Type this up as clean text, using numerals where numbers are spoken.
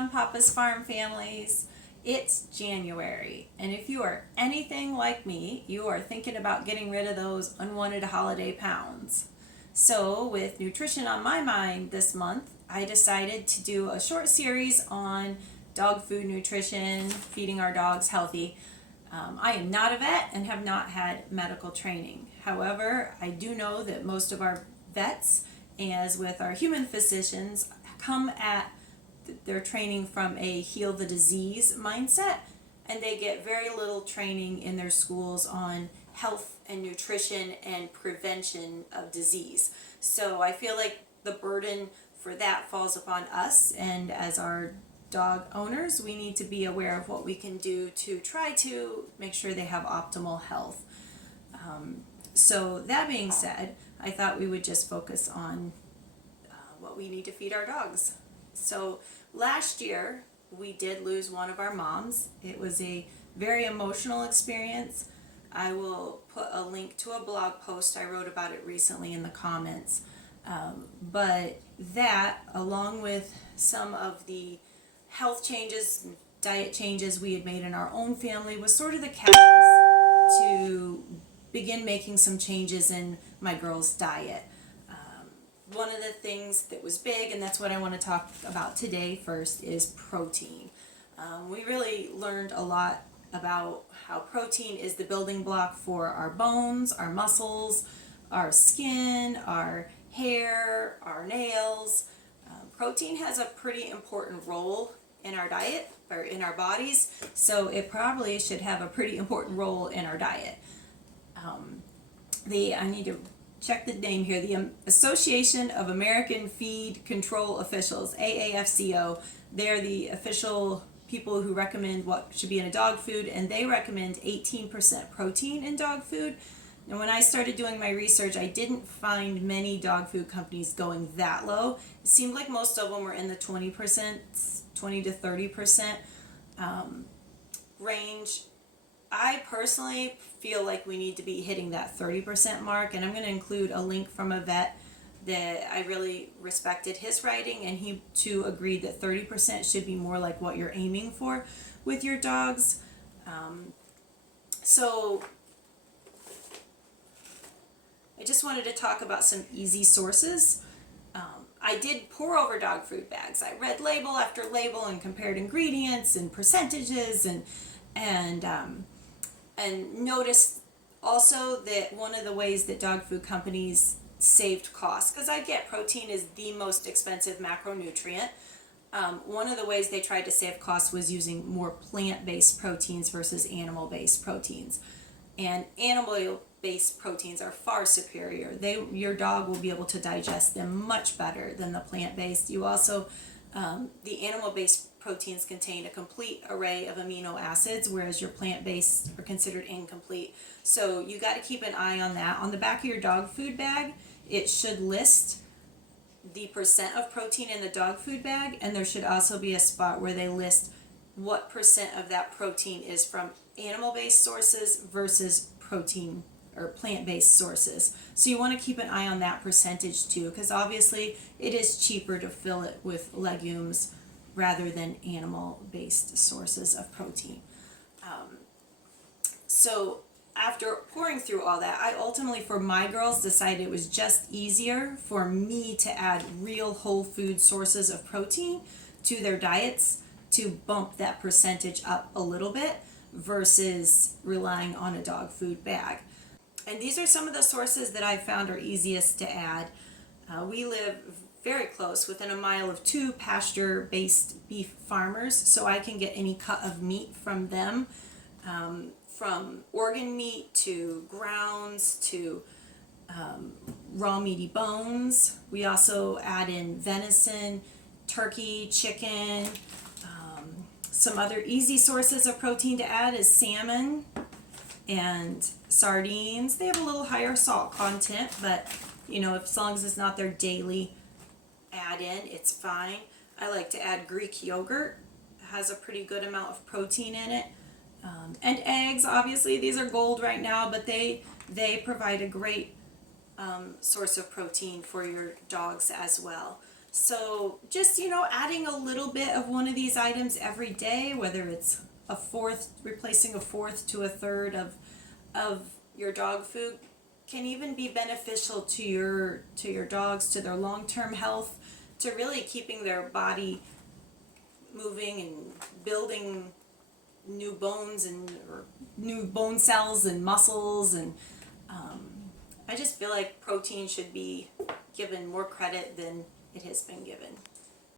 on Papa's Farm families. It's January, and if you are anything like me, you are thinking about getting rid of those unwanted holiday pounds. So, with nutrition on my mind this month, I decided to do a short series on dog food nutrition, feeding our dogs healthy. I am not a vet and have not had medical training. However, I do know that most of our vets, as with our human physicians, come at their training from a heal the disease mindset, and they get very little training in their schools on health and nutrition and prevention of disease. So I feel like the burden for that falls upon us, and as our dog owners, we need to be aware of what we can do to try to make sure they have optimal health. So that being said, I thought we would just focus on what we need to feed our dogs. So last year, we did lose one of our moms. It was a very emotional experience. I will put a link to a blog post. I wrote about it recently in the comments. But that, along with some of the health changes, diet changes we had made in our own family, was sort of the catalyst to begin making some changes in my girls' diet. One of the things that was big, and that's what I want to talk about today first, is protein. We really learned a lot about how protein is the building block for our bones, our muscles, our skin, our hair, our nails. Protein has a pretty important role in our diet, or in our bodies, so it probably should have a pretty important role in our diet. I need to check the name here, the Association of American Feed Control Officials, AAFCO. They're the official people who recommend what should be in a dog food, and they recommend 18% protein in dog food. And when I started doing my research, I didn't find many dog food companies going that low. It seemed like most of them were in the 20%, 20 to 30% range. I personally feel like we need to be hitting that 30% mark, and I'm going to include a link from a vet that I really respected his writing, and he too agreed that 30% should be more like what you're aiming for with your dogs. So I just wanted to talk about some easy sources. I did pour over dog food bags. I read label after label and compared ingredients and percentages and noticed also that one of the ways that dog food companies saved costs, because I get protein is the most expensive macronutrient, one of the ways they tried to save costs was using more plant-based proteins versus animal-based proteins. And animal-based proteins are far superior. Your dog will be able to digest them much better than the plant-based. You also, the animal-based proteins contain a complete array of amino acids, whereas your plant-based are considered incomplete. So you got to keep an eye on that. On the back of your dog food bag, it should list the percent of protein in the dog food bag, and there should also be a spot where they list what percent of that protein is from animal-based sources versus protein or plant-based sources. So you want to keep an eye on that percentage too, because obviously it is cheaper to fill it with legumes rather than animal-based sources of protein. So after pouring through all that, I ultimately, for my girls, decided it was just easier for me to add real whole food sources of protein to their diets to bump that percentage up a little bit versus relying on a dog food bag. And these are some of the sources that I found are easiest to add. We live very close, within a mile of 2 pasture-based beef farmers, so I can get any cut of meat from them, from organ meat to grounds to raw meaty bones. We also add in venison, turkey, chicken. Some other easy sources of protein to add is salmon and sardines. They have a little higher salt content, but as long as it's not their daily add in, it's fine. I like to add Greek yogurt. It has a pretty good amount of protein in it. And eggs, obviously these are gold right now, but they provide a great source of protein for your dogs as well. So just, adding a little bit of one of these items every day, whether it's a fourth, replacing a fourth to a third of your dog food, can even be beneficial to your dogs, to their long-term health, to really keeping their body moving and building new bones and or new bone cells and muscles. And I just feel like protein should be given more credit than it has been given.